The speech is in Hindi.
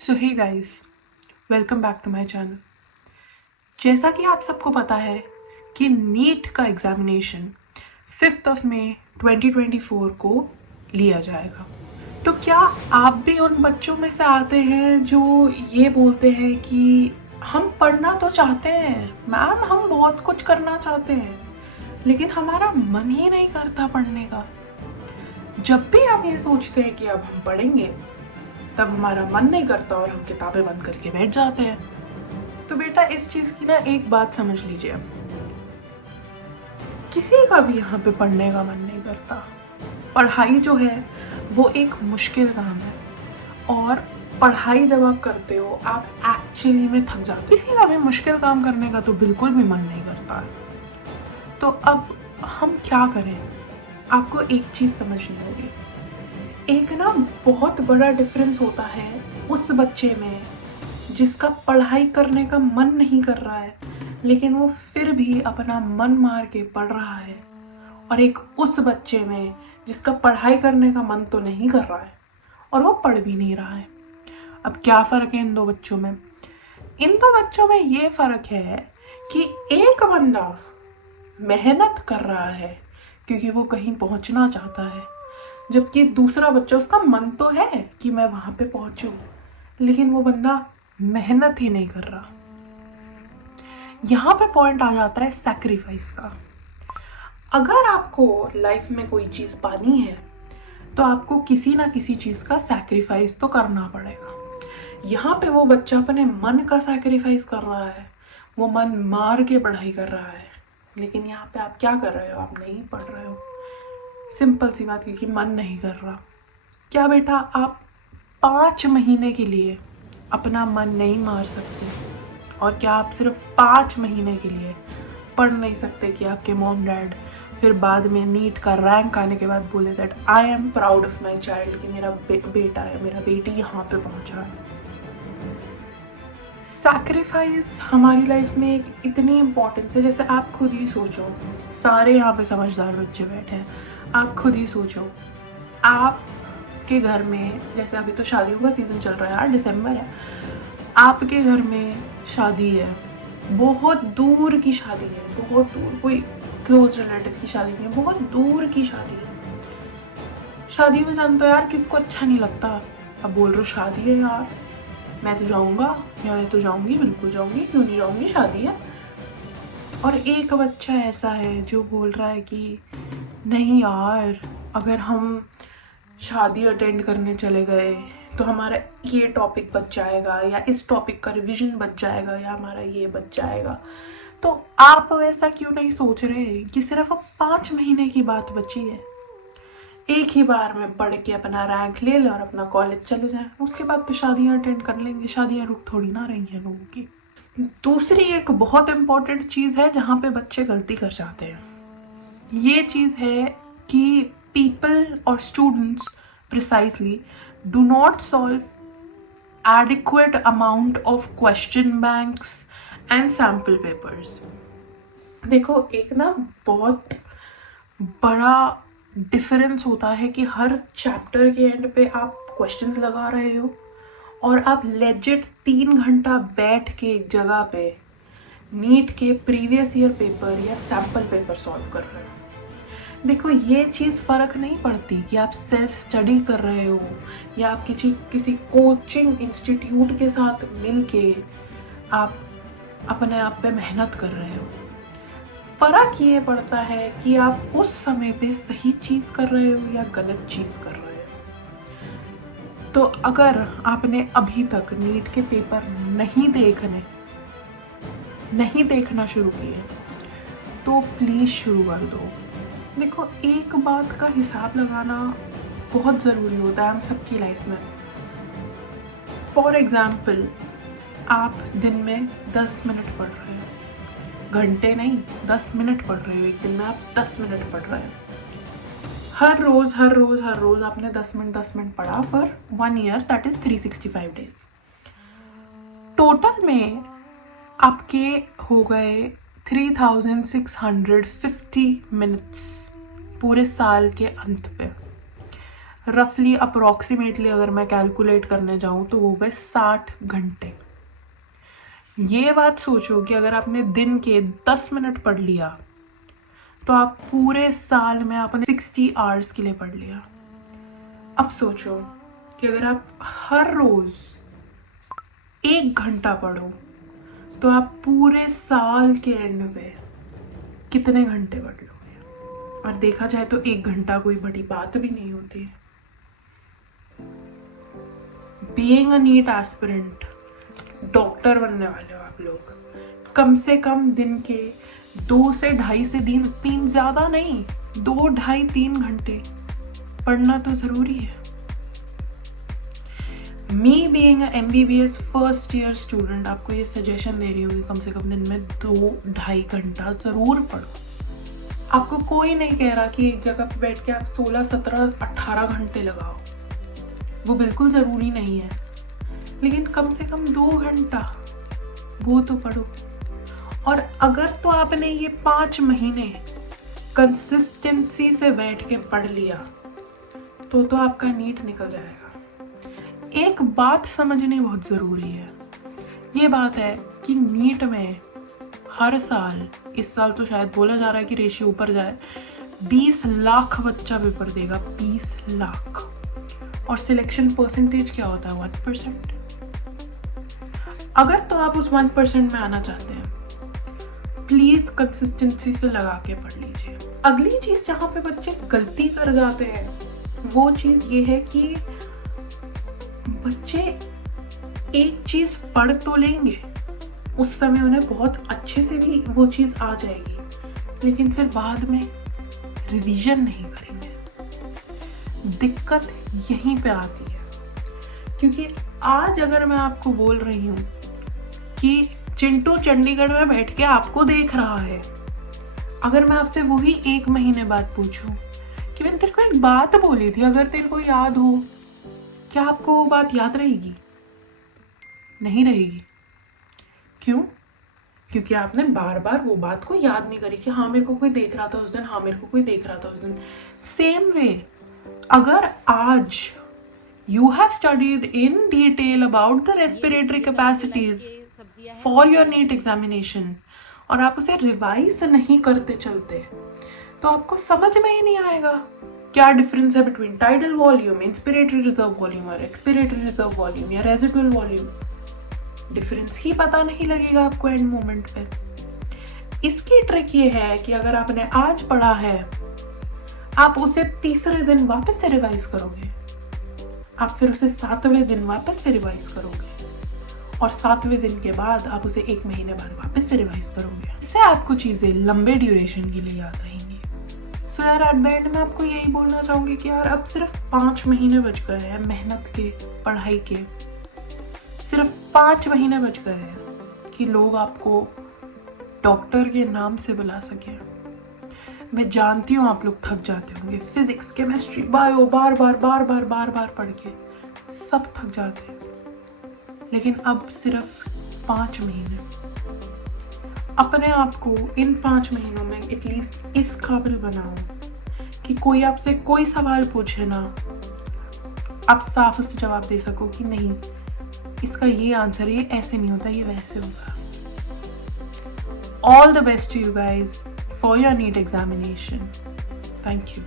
So hey guys, welcome back to my channel. जैसा कि आप सबको पता है कि नीट का एग्जामिनेशन 5 मई 2024 को लिया जाएगा। तो क्या आप भी उन बच्चों में से आते हैं जो ये बोलते हैं कि हम पढ़ना तो चाहते हैं मैम, हम बहुत कुछ करना चाहते हैं, लेकिन हमारा मन ही नहीं करता पढ़ने का। जब भी हम ये सोचते हैं कि अब हम पढ़ेंगे, तब हमारा मन नहीं करता और हम किताबें बंद करके बैठ जाते हैं। तो बेटा, इस चीज की ना एक बात समझ लीजिए, किसी का भी यहाँ पे पढ़ने का मन नहीं करता। पढ़ाई जो है वो एक मुश्किल काम है, और पढ़ाई जब आप करते हो आप एक्चुअली में थक जाते हो। किसी का भी मुश्किल काम करने का तो बिल्कुल भी मन नहीं करता है। तो अब हम क्या करें? आपको एक चीज समझनी होगी। एक ना बहुत बड़ा डिफरेंस होता है उस बच्चे में जिसका पढ़ाई करने का मन नहीं कर रहा है, लेकिन वो फिर भी अपना मन मार के पढ़ रहा है, और एक उस बच्चे में जिसका पढ़ाई करने का मन तो नहीं कर रहा है और वो पढ़ भी नहीं रहा है। अब क्या फ़र्क है इन दो बच्चों में? इन दो बच्चों में ये फ़र्क है कि एक बंदा मेहनत कर रहा है क्योंकि वो कहीं पहुंचना चाहता है, जबकि दूसरा बच्चा, उसका मन तो है कि मैं वहां पे पहुंचूं, लेकिन वो बंदा मेहनत ही नहीं कर रहा। यहाँ पे पॉइंट आ जाता है सैक्रिफाइस का। अगर आपको लाइफ में कोई चीज़ पानी है तो आपको किसी ना किसी चीज़ का सैक्रिफाइस तो करना पड़ेगा। यहाँ पे वो बच्चा अपने मन का सैक्रिफाइस कर रहा है, वो मन मार के पढ़ाई कर रहा है, लेकिन यहाँ पे आप क्या कर रहे हो? आप नहीं पढ़ रहे हो। सिंपल सी बात, क्योंकि मन नहीं कर रहा। क्या बेटा, आप 5 महीने के लिए अपना मन नहीं मार सकते? और क्या आप सिर्फ 5 महीने के लिए पढ़ नहीं सकते कि आपके मॉम डैड फिर बाद में नीट का रैंक आने के बाद बोले that I am proud of my child, कि मेरा बेटा है, मेरा बेटी यहाँ पे पहुँचा है। सैक्रिफाइस हमारी लाइफ में एक इतनी इम्पोर्टेंस है। जैसे आप खुद ही सोचो, सारे यहाँ पे समझदार बच्चे बैठे हैं, आप खुद ही सोचो, आपके घर में, जैसे अभी तो शादियों का सीज़न चल रहा है यार, दिसंबर है, आपके घर में शादी है, बहुत दूर की शादी है, बहुत दूर, कोई क्लोज रिलेटिव की शादी नहीं है, बहुत दूर की शादी है। शादी में जानते हो यार किसको अच्छा नहीं लगता? अब बोल रहे हो शादी है यार, मैं तो जाऊंगा या मैं तो जाऊंगी, बिल्कुल जाऊंगी, क्यों नहीं जाऊंगी, शादी है। और एक बच्चा ऐसा है जो बोल रहा है कि नहीं यार, अगर हम शादी अटेंड करने चले गए तो हमारा ये टॉपिक बच जाएगा, या इस टॉपिक का रिवीजन बच जाएगा, या हमारा ये बच जाएगा। तो आप वैसा क्यों नहीं सोच रहे कि सिर्फ अब 5 महीने की बात बची है, एक ही बार में पढ़ के अपना रैंक ले लें और अपना कॉलेज चले जाएं, उसके बाद तो शादियां अटेंड कर लेंगे। शादियां रुक थोड़ी ना रही हैं लोगों की। दूसरी एक बहुत इम्पॉर्टेंट चीज़ है जहाँ पे बच्चे गलती कर जाते हैं, ये चीज़ है कि पीपल और students precisely do not solve adequate amount of question banks and sample papers। देखो, एक ना बहुत बड़ा डिफरेंस होता है कि हर चैप्टर के एंड पे आप क्वेश्चंस लगा रहे हो और आप लेजिट 3 घंटा बैठ के एक जगह पे नीट के प्रीवियस ईयर पेपर या सैम्पल पेपर सॉल्व कर रहे हो। देखो, ये चीज़ फ़र्क नहीं पड़ती कि आप सेल्फ स्टडी कर रहे हो या आप किसी कोचिंग इंस्टीट्यूट के साथ मिल के आप अपने आप पे मेहनत कर रहे हो। फ़र्क ये पड़ता है कि आप उस समय पे सही चीज़ कर रहे हो या गलत चीज़ कर रहे हो। तो अगर आपने अभी तक नीट के पेपर नहीं देखना शुरू किए तो प्लीज़ शुरू कर दो। देखो, एक बात का हिसाब लगाना बहुत ज़रूरी होता है हम सबकी लाइफ में। फॉर एग्ज़ाम्पल, आप दिन में 10 मिनट पढ़ रहे हो, घंटे नहीं, 10 मिनट पढ़ रहे हो, एक दिन में आप 10 मिनट पढ़ रहे हो। हर रोज़ आपने 10 मिनट पढ़ा for 1 year, that is 365 days. Total में आपके हो गए 3650 मिनट्स पूरे साल के अंत पे। रफली अप्रोक्सीमेटली अगर मैं कैलकुलेट करने जाऊं तो वो गए 60 घंटे। ये बात सोचो कि अगर आपने दिन के 10 मिनट पढ़ लिया तो आप पूरे साल में आपने 60 आवर्स के लिए पढ़ लिया। अब सोचो कि अगर आप हर रोज 1 घंटा पढ़ो तो आप पूरे साल के एंड में कितने घंटे पढ़ लोगे। और देखा जाए तो 1 घंटा कोई बड़ी बात भी नहीं होती। Being a NEET aspirant, doctor बनने वाले हो आप लोग, कम से कम दिन के 2 से ढाई से 3, ज्यादा नहीं, 2, ढाई, 3 घंटे पढ़ना तो जरूरी है। Me being a MBBS first year student आपको ये सजेशन दे रही होगी कम से कम दिन में 2, ढाई घंटा जरूर पढ़ो। आपको कोई नहीं कह रहा कि एक जगह पे बैठ के आप 16, 17, 18 घंटे लगाओ, वो बिल्कुल जरूरी नहीं है, लेकिन कम से कम 2 घंटा वो तो पढ़ो। और अगर तो आपने ये 5 महीने कंसिस्टेंसी से बैठ के पढ़ लिया तो आपका नीट निकल जाएगा। एक बात समझनी बहुत ज़रूरी है, ये बात है कि नीट में हर साल, इस साल तो शायद बोला जा रहा है कि रेशियो ऊपर जाए, 20 लाख बच्चा पेपर देगा, 20 लाख। और सिलेक्शन परसेंटेज क्या होता है? 1%। अगर तो आप उस 1% में आना चाहते हैं, प्लीज कंसिस्टेंसी से लगा के पढ़ लीजिए। अगली चीज जहां पे बच्चे गलती कर जाते हैं वो चीज ये है कि बच्चे एक चीज पढ़ तो लेंगे, उस समय उन्हें बहुत अच्छे से भी वो चीज आ जाएगी, लेकिन फिर बाद में रिवीजन नहीं करेंगे। दिक्कत यहीं पे आती है, क्योंकि आज अगर मैं आपको बोल रही हूं कि चिंटू चंडीगढ़ में बैठ के आपको देख रहा है, अगर मैं आपसे वही 1 महीने बाद पूछूं कि मैंने तेरे को एक बात बोली थी, अगर तेरे को याद हो, क्या आपको वो बात याद रहेगी? नहीं रहेगी। क्यों? क्योंकि आपने बार बार वो बात को याद नहीं करी कि हाँ मेरे को कोई देख रहा था उस दिन, हाँ मेरे को कोई देख रहा था उस दिन। सेम वे, अगर आज you have studied in detail about the respiratory capacities for your NEET examination और आप उसे रिवाइज नहीं करते चलते तो आपको समझ में ही नहीं आएगा क्या डिफरेंस है between tidal volume, inspiratory reserve volume और एक्सपिरेटरी रिजर्व वॉल्यूम या रेजिडुअल वॉल्यूम। डिफरेंस ही पता नहीं लगेगा आपको एंड मोमेंट पे। इसकी ट्रिक ये है कि अगर आपने आज पढ़ा है, आप उसे तीसरे दिन वापस से रिवाइज करोगे, आप फिर उसे 7वें दिन वापस से रिवाइज करोगे और 7वें दिन के बाद आप उसे 1 महीने बाद वापस से रिवाइज करोगे। इससे आपको चीजें लंबे ड्यूरेशन के लिए याद रहेंगी। सो यार एट द एंड मैं आपको यही बोलना चाहूंगी कि यार अब सिर्फ 5 महीने बच गए हैं मेहनत के, पढ़ाई के, सिर्फ 5 महीने बच गए हैं कि लोग आपको डॉक्टर के नाम से बुला सके। मैं जानती हूँ आप लोग थक जाते होंगे, फिजिक्स, केमिस्ट्री, बायो बार बार पढ़ के सब थक जाते हैं, लेकिन अब सिर्फ 5 महीने, अपने आप को इन 5 महीनों में एटलीस्ट इस काबिल बनाओ कि कोई आपसे कोई सवाल पूछे ना, आप साफ उससे जवाब दे सको कि नहीं इसका ये आंसर, ये ऐसे नहीं होता, ये वैसे होगा। All the best to you guys for your NEET examination. Thank you.